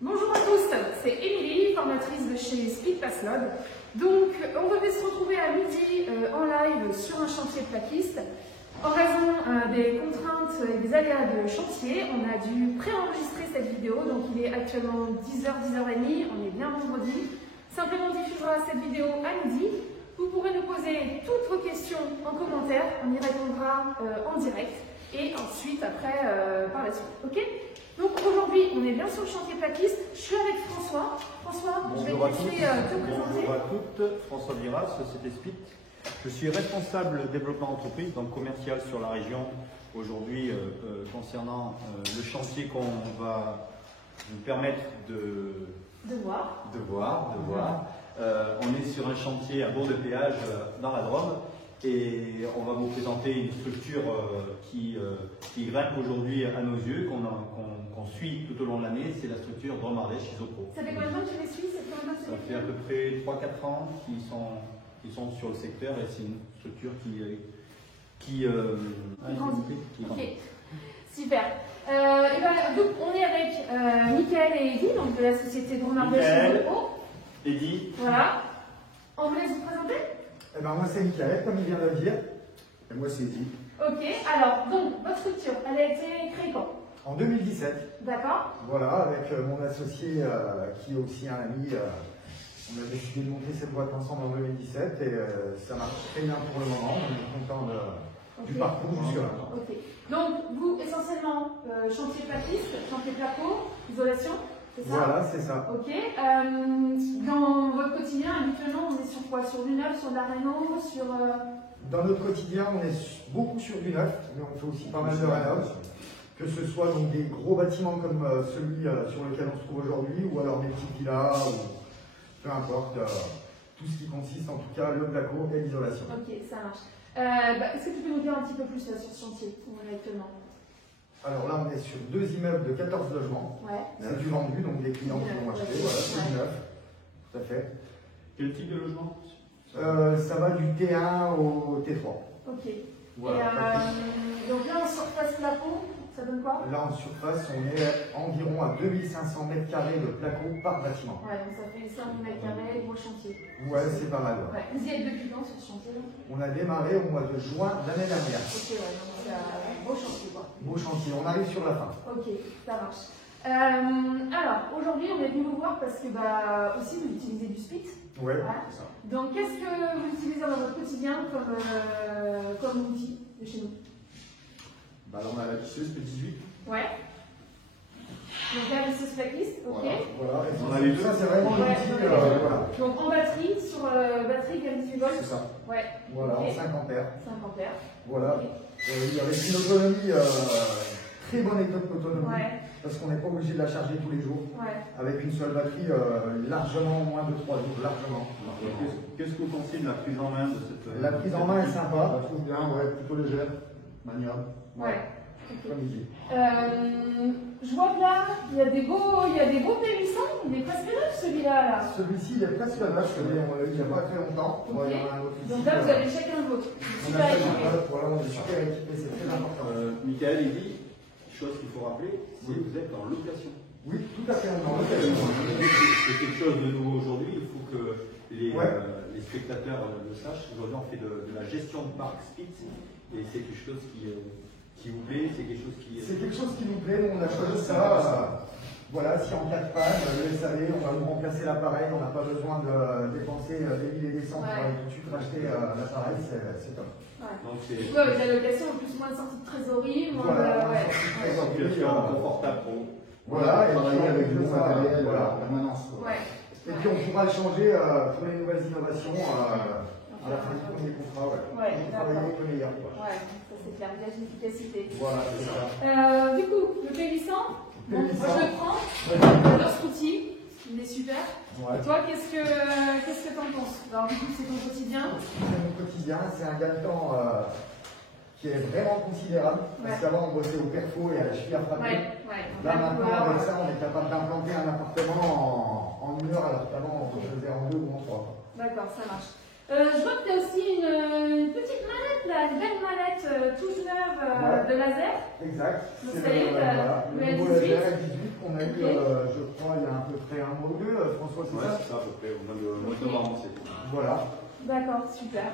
Bonjour à tous, c'est Émilie, formatrice de chez Speed Passlod. Donc, on devait se retrouver à midi en live sur un chantier de plaquiste. En raison des contraintes et des aléas de chantier, on a dû préenregistrer cette vidéo. Donc, il est actuellement 10h, 10h30, on est bien vendredi. Simplement, on diffusera cette vidéo à midi. Vous pourrez nous poser toutes vos questions en commentaire, on y répondra en direct et ensuite après par la suite. Ok? Donc aujourd'hui, on est bien sur le chantier plaquiste. Je suis avec François. François, je vais te laisser te présenter. Bonjour à toutes, François Viras, Société Speed. Je suis responsable développement entreprise, donc commercial sur la région. Aujourd'hui, concernant le chantier qu'on va vous permettre de voir. On est sur un chantier à bord de péage dans la Drôme. Et on va vous présenter une structure qui grimpe aujourd'hui à nos yeux, qu'on suit tout au long de l'année. C'est la structure Drôme Ardèche Isopro. Ça fait combien de temps que tu les suis? Ça fait à peu près 3-4 ans qu'ils sont sur le secteur et c'est une structure qui grandit. Ok, super. Et ben, donc, on est avec Mickaël et Eddy, donc de la société Drôme Ardèche Isopro. Eddy. Voilà. On vous laisse vous présenter? Eh ben, moi c'est Mickaël, comme il vient de le dire, et moi c'est Eddy. Ok, alors, donc, votre structure, elle a été créée quand? En 2017. D'accord. Voilà, avec mon associé qui est aussi un ami, on a décidé de monter cette boîte ensemble en 2017 et ça marche très bien pour le moment, on est content du parcours jusque là. Ok, donc vous essentiellement chantier plaquiste, chantier placo, isolation, c'est ça? Voilà, c'est ça. Ok, dans votre quotidien, habituellement, on est sur quoi? Sur du neuf, sur de la réno, sur… Dans notre quotidien, on est beaucoup sur du neuf, mais on fait aussi pas mal de rénov. Que ce soit donc des gros bâtiments comme celui sur lequel on se trouve aujourd'hui, ou alors des petites villas, ou peu importe, tout ce qui consiste en tout cas le placo et l'isolation. Ok, ça marche. Est-ce que tu peux nous dire un petit peu plus sur ce chantier où on est actuellement? Alors là, on est sur 2 immeubles de 14 logements. Ouais. C'est du vendu, donc des clients qui vont acheter. Voilà, c'est du neuf. Tout à fait. Quel type de logement? Ça va du T1 au T3. Ok. Voilà. Et donc là, en surface placo, ça donne quoi? Là, en surface, on est environ à 2500 m² de placo par bâtiment. Ouais, donc ça fait 5000 m², gros chantier. Ouais, c'est pas mal. Ouais. Vous y êtes depuis quand sur ce chantier-là? On a démarré au mois de juin l'année dernière. Ok, ouais, donc c'est un beau chantier, quoi. Beau chantier, on arrive sur la fin. Ok, ça marche. Alors, aujourd'hui, on est venu vous voir parce que aussi vous utilisez du spit. Ouais, Voilà. c'est ça. Donc, qu'est-ce que vous utilisez dans votre quotidien comme outil de chez nous? Bah là, on a la visseuse P18. Ouais. Donc, la visseuse plaquiste, ok. Voilà, et On a les deux. ça, c'est vraiment Ouais. l'outil. Voilà, Donc, en batterie, sur batterie 48 volts. c'est ça. Ouais. Voilà, Ok. en 5 ampères. 5 ampères. Voilà. Ok. Et avec une autonomie, très bonne autonomie. Ouais. Parce qu'on n'est pas obligé de la charger tous les jours. Ouais. Avec une seule batterie, largement moins de 3 jours, largement. Qu'est-ce que vous pensez de la prise en main de cette… La prise en main est On sympa. la trouve bien, ouais, plutôt légère, maniable. Ouais. Comme il dit. Je vois que là, il y a des beaux P800, il est presque neuf celui-là. Là. Celui-ci, il est presque neuf, il n'y a pas très longtemps. Ok. Voilà, il y en a un autre ici, Donc là, vous avez chacun le vôtre. on Super a équipé. voilà, on est super équipé, c'est très important. Mickaël, il dit, chose qu'il faut rappeler, c'est que vous êtes en location. Oui, tout à fait, on est en C'est location. quelque chose de nouveau aujourd'hui, il faut que les spectateurs le sachent. Aujourd'hui, on fait de la gestion de parc Speed et c'est quelque chose qui vous plaît, c'est quelque chose qui… C'est quelque chose qui nous plaît, nous on a choisi ça. Voilà, si en cas de panne, le SAV, on va nous remplacer l'appareil, on n'a pas besoin de dépenser des milliers et des cents pour aller tout de suite racheter l'appareil, c'est top. Ouais. Donc c'est Du coup, avec la location, en plus, moins de sortie de trésorerie, moins Voilà, de. Ouais. une situation confortable pour vous. Voilà, et Travailler puis avec on du ça, matériel, voilà. la permanence. Ouais. Et puis on pourra le changer pour les nouvelles innovations à la fin du premier contrat. Ouais, On travaille au meilleur. Ouais, ça c'est clair, il y a une efficacité. Voilà, c'est ça. Du coup, le P800, bon, moi je le prends, j'adore cet outil, il est super. Ouais. Et toi, qu'est-ce que t'en penses? Alors, du coup, c'est ton quotidien. C'est mon quotidien, c'est un gain de temps qui est vraiment considérable. Parce Ouais. qu'avant on bossait au perfo et à la cheville à frapper. Ouais. Là maintenant, avec ça, on est capable d'implanter un appartement en 1 heure, alors qu'avant on le faisait en 2 ou en 3. D'accord, ça marche. Je vois que tu as aussi une petite mallette, là, une belle mallette toute neuve de laser. Exact. Donc, C'est ça y est, voilà, le le nouveau L18. L18 qu'on a eu, je crois, il y a peu près un mois ou deux, François, c'est Ouais, ça? c'est ça à peu près, au mois de novembre, c'est tout. Voilà. D'accord, super.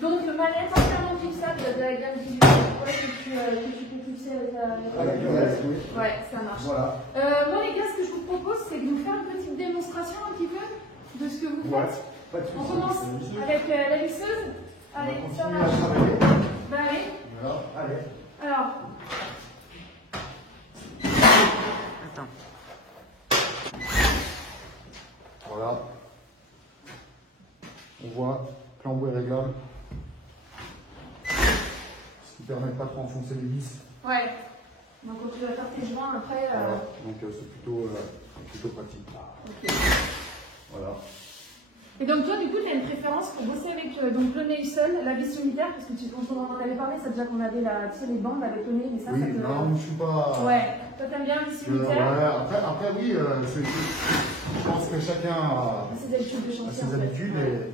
Donc, manette entièrement fixable de la gamme 18, ouais, que tu peux fixer avec la. Avec le reste, oui. Ouais, ça marche. Voilà. Moi, les gars, ce que je vous propose, c'est de nous faire une petite démonstration un petit peu de ce que vous Ouais, faites. pas de soucis. On commence avec la lisseuse. On va Allez, ça continuer à marche. travailler. Bah, allez. Voilà, allez. Alors, Voilà. On voit flambeau est réglable. Ce qui permet de pas trop enfoncer les vis. ouais. Donc, tu vas faire tes joints après. Voilà. Donc c'est plutôt pratique. Ok. Voilà. Et donc, toi, du coup, tu as une préférence pour bosser avec donc, le nez seul, la vis unitaire, parce que on en avait parlé, ça déjà qu'on avait tu sais, les bandes avec le nez, mais ça, Oui, ça te. non, je suis pas. Ouais. Toi, t'aimes bien la vis unitaire. Ouais, après oui, je pense que chacun a Ses habitudes de chantier. ses en fait. habitudes Ouais.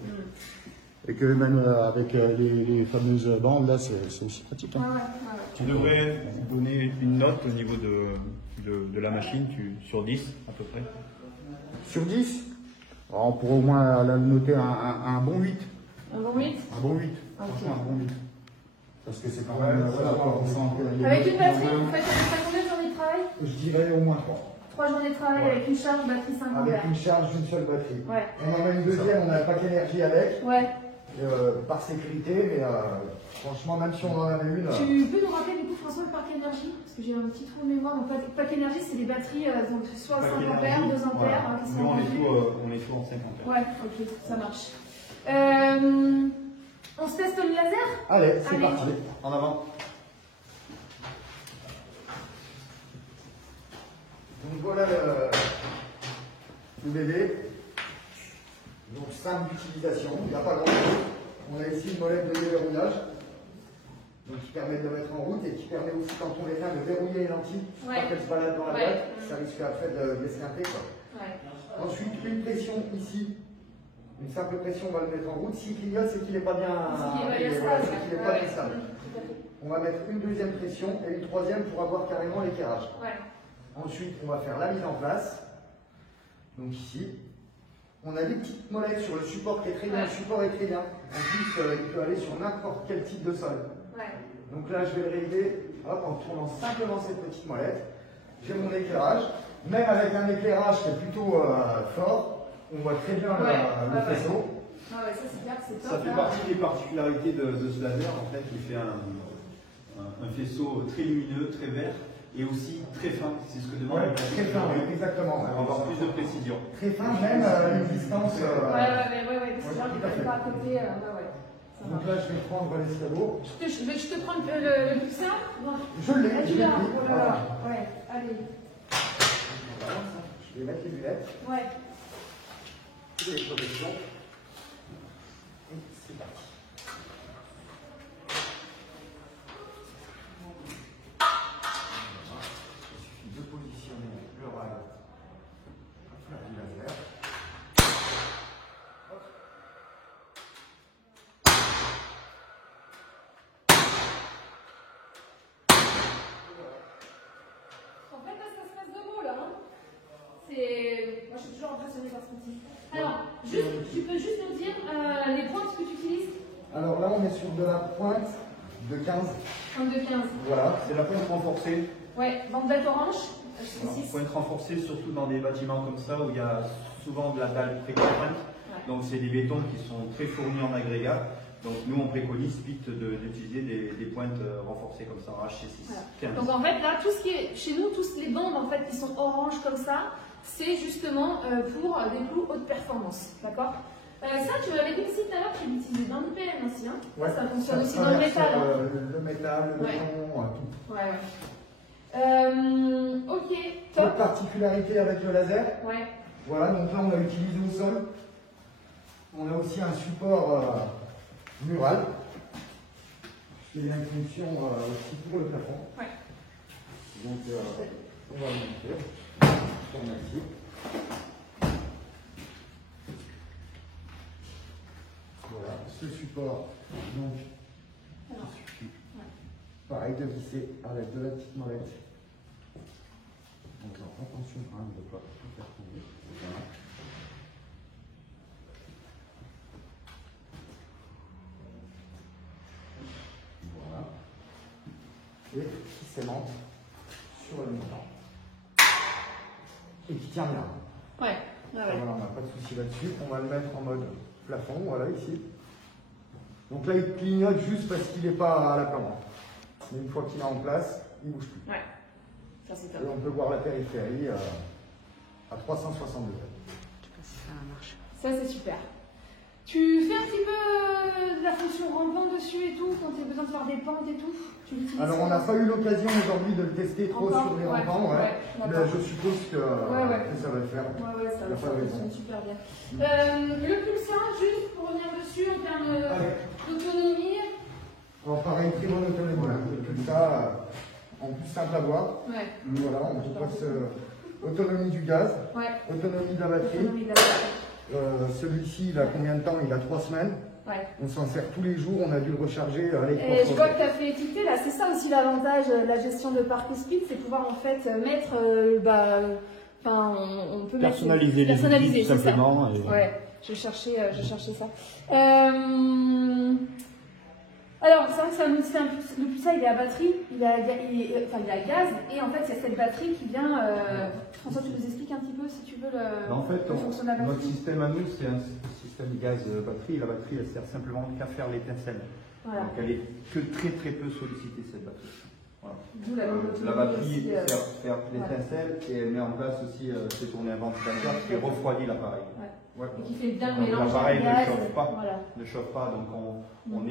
et que même avec les fameuses bandes là, c'est aussi pratique. Ouais, Hein. ouais, ouais. Tu devrais donner une note au niveau de la machine, sur 10 à peu près. Sur 10, alors on pourrait au moins la noter un bon 8. Un bon 8. Un bon 8. Ok. Franchement, un bon 8. Parce que c'est quand même. Voilà, on sent que Avec une batterie, vous faites à peu près combien de journées de travail? Je dirais au moins 3. 3 journées de travail Ouais. avec une charge batterie 5 Avec ampères. une charge d'une seule batterie. Ouais. On en a une deuxième, on a un pack énergie avec, Ouais. par sécurité, mais franchement, même si on en avait une. Tu peux nous rappeler du coup, François, le parc énergie? Parce que j'ai un petit trou de mémoire. Donc, pack énergie, c'est des batteries, donc soit Pack 5 ampères, énergie, 2 ampères, voilà. qui sont Nous, on est vendus. tout en 5 ampères. Ouais, ok, ça marche. On se teste le laser? Allez, c'est Allez. parti. En avant. Donc voilà le bébé. Donc simple d'utilisation, il n'y a pas grand chose. On a ici une molette de déverrouillage. Donc qui permet de le mettre en route et qui permet aussi quand on éteint de verrouiller les lentilles, Ouais. pas qu'elles se baladent dans la Ouais. boîte, ça risque après de l'esquinter. Ouais. Ensuite, une pression ici, une simple pression, on va le mettre en route. S'il clignote, c'est qu'il n'est pas bien C'est voilà, c'est qu'il n'est pas bien stable. Tout à fait. On va mettre une deuxième pression et une troisième pour avoir carrément l'éclairage. Ouais. Ensuite, on va faire la mise en place. Donc ici, on a des petites molettes sur le support qui est très bien. Le support est très bien. En plus, il peut aller sur n'importe quel type de sol. Ouais. Donc là, je vais le régler hop, en tournant simplement cette petite molette. J'ai mon éclairage. Même avec un éclairage qui est plutôt fort, on voit très bien le faisceau. Ah ouais, ça c'est clair, c'est top. Ça fait là. partie des particularités de ce laser, en fait, qui fait un faisceau très lumineux, très vert et aussi très fin. C'est ce que demande Ouais, la très fin, technologie, exactement. pour avoir plus de précision. Très fin, même à une distance. Ouais, parce que là, on tout à est fait. pas à côté. Ouais. Ça Donc marche. là, je vais prendre l'escabeau. Je te prends le poussin. Non. Je l'ai, Ah, je tu l'ai l'as. pris. Oh là Voilà. là. Ouais, allez. Voilà, je vais mettre les lunettes. Ouais. Et les protections. Et c'est parti. Il suffit de positionner le rail à fleur du laser. Hop. En fait, là, ça se passe de mots, là. Hein. Moi, je suis toujours impressionnée par ce petit. Alors, tu peux juste nous dire les pointes que tu utilises? Alors là, on est sur de la pointe de 15. 32-15. Voilà. C'est la pointe renforcée. Ouais, bandette orange. Je Alors, fais 6. pointe renforcée, surtout dans des bâtiments comme ça où il y a souvent de la dalle très contrainte. Ouais. Donc c'est des bétons qui sont très fournis en agrégat. Donc nous on préconise vite d'utiliser des pointes renforcées comme ça en HC6. Voilà. 15. Donc en fait, là, tout ce qui est chez nous, tous les bandes en fait qui sont orange comme ça, c'est justement pour des clous haute performance. D'accord? Ça, tu m'avais dit aussi tout à l'heure que tu l'utilisais dans l'IPM aussi. Hein. Ouais. Ça fonctionne aussi Ça dans le traverse, métal. Hein. Le métal, le Ouais. béton, tout. Ouais, ouais. Ok, Autre top. particularité avec le laser. Ouais. Voilà, donc là on a utilisé au sol. On a aussi un support mural. Il y a une fonction aussi pour le plafond. Ouais. Donc on va le monter. Je te remercie. Voilà, ce support, donc, Alors, il suffit, pareil, de visser avec de la petite molette. Donc, attention quand même de ne pas tout faire tomber. s'aimante sur le montant et qui tient bien. Ouais. Ah ouais. Voilà, on n'a pas de souci là-dessus. On va le mettre en mode plafond, voilà ici. Donc là, il clignote juste parce qu'il n'est pas à la commande. Mais une fois qu'il est en place, il ne bouge plus. Ouais. Ça, c'est top. Et on peut voir la périphérie à 360 degrés. Je sais pas si ça marche. Ça, c'est super. Tu fais un petit peu de la fonction rampant dessus et tout, quand tu as besoin de faire des pentes et tout? Tu l'utilises? Alors, on n'a pas eu l'occasion aujourd'hui de le tester trop Encore, sur les ouais, rampants, ouais, mais d'accord. je suppose que ça va le faire. Ouais, ça Il y a pas de raison. fonctionne super bien. Le pulsar, juste pour revenir dessus en termes d'autonomie. Alors, pareil, très bonne autonomie. Comme ça, en plus simple à voir. Ouais. Voilà, on passe autonomie du gaz, Ouais. autonomie de la batterie. Autonomie de la batterie. Celui-ci, il a combien de temps? Il a 3 semaines. Ouais. On s'en sert tous les jours, on a dû le recharger avec Et je vois que tu as fait étiqueter là, c'est ça aussi l'avantage de la gestion de parc speed, c'est pouvoir en fait mettre, on peut Personnaliser les outils, tout c'est ça. simplement. Et... Ouais, je cherchais ça. Alors, c'est vrai que c'est un outil, le plus ça, il est à batterie, il est à gaz, et en fait, c'est cette batterie qui vient. François, tu nous expliques un petit peu si tu veux En fait, le fonctionnement de la notre batterie. système à nous, c'est un système gaz-batterie. La batterie, elle sert simplement qu'à faire l'étincelle. Voilà. Donc, elle est que très peu sollicitée, cette batterie. Voilà. D'où la longue autonomie La batterie aussi, sert faire l'étincelle et elle met en place aussi ses tournées un ventilateur qui refroidit l'appareil. Ouais. Ouais. Et qui fait bien le Donc, mélange l'appareil de gaz. ne ne chauffe pas, donc on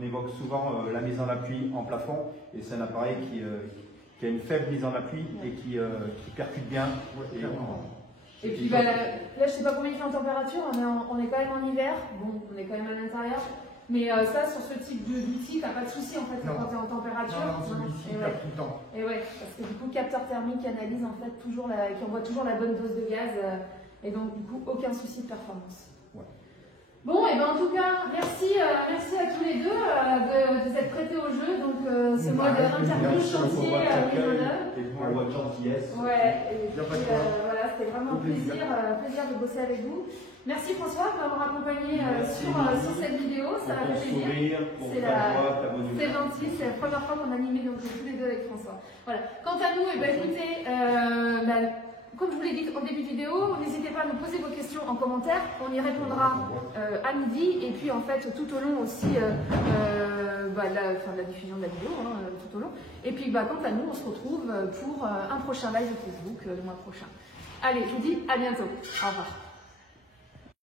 évoque souvent la mise en appui en plafond, et c'est un appareil qui a une faible mise en appui et qui percute bien. Et puis là, je sais pas combien il fait en température, on est quand même en hiver, bon, on est quand même à l'intérieur, mais ça, sur ce type d'outil, t'as pas de souci en fait quand t'es en température. Non, celui-ci, il perd tout le temps. Et ouais, parce que du coup, le capteur thermique analyse en fait qui envoie toujours la bonne dose de gaz. Et donc, du coup, aucun souci de performance. Ouais. Bon, et ben en tout cas, merci à tous les deux de s'être prêtés au jeu. Donc, ce mode interview chantier Maison-d'œuvre. Et pour votre gentillesse. Ouais, et puis, voilà, c'était vraiment un plaisir de bosser avec vous. Merci François de m'avoir accompagné sur cette vidéo. Ça m'a fait plaisir. C'est gentil, c'est la première fois qu'on animait donc, tous les deux avec François. Voilà. Quant à nous, écoutez, comme je vous l'ai dit en début de vidéo, n'hésitez pas à nous poser vos questions en commentaire, on y répondra à midi et puis en fait tout au long aussi la diffusion de la vidéo, tout au long. Et puis quant à nous, on se retrouve pour un prochain live Facebook le mois prochain. Allez, je vous dis à bientôt. Au revoir.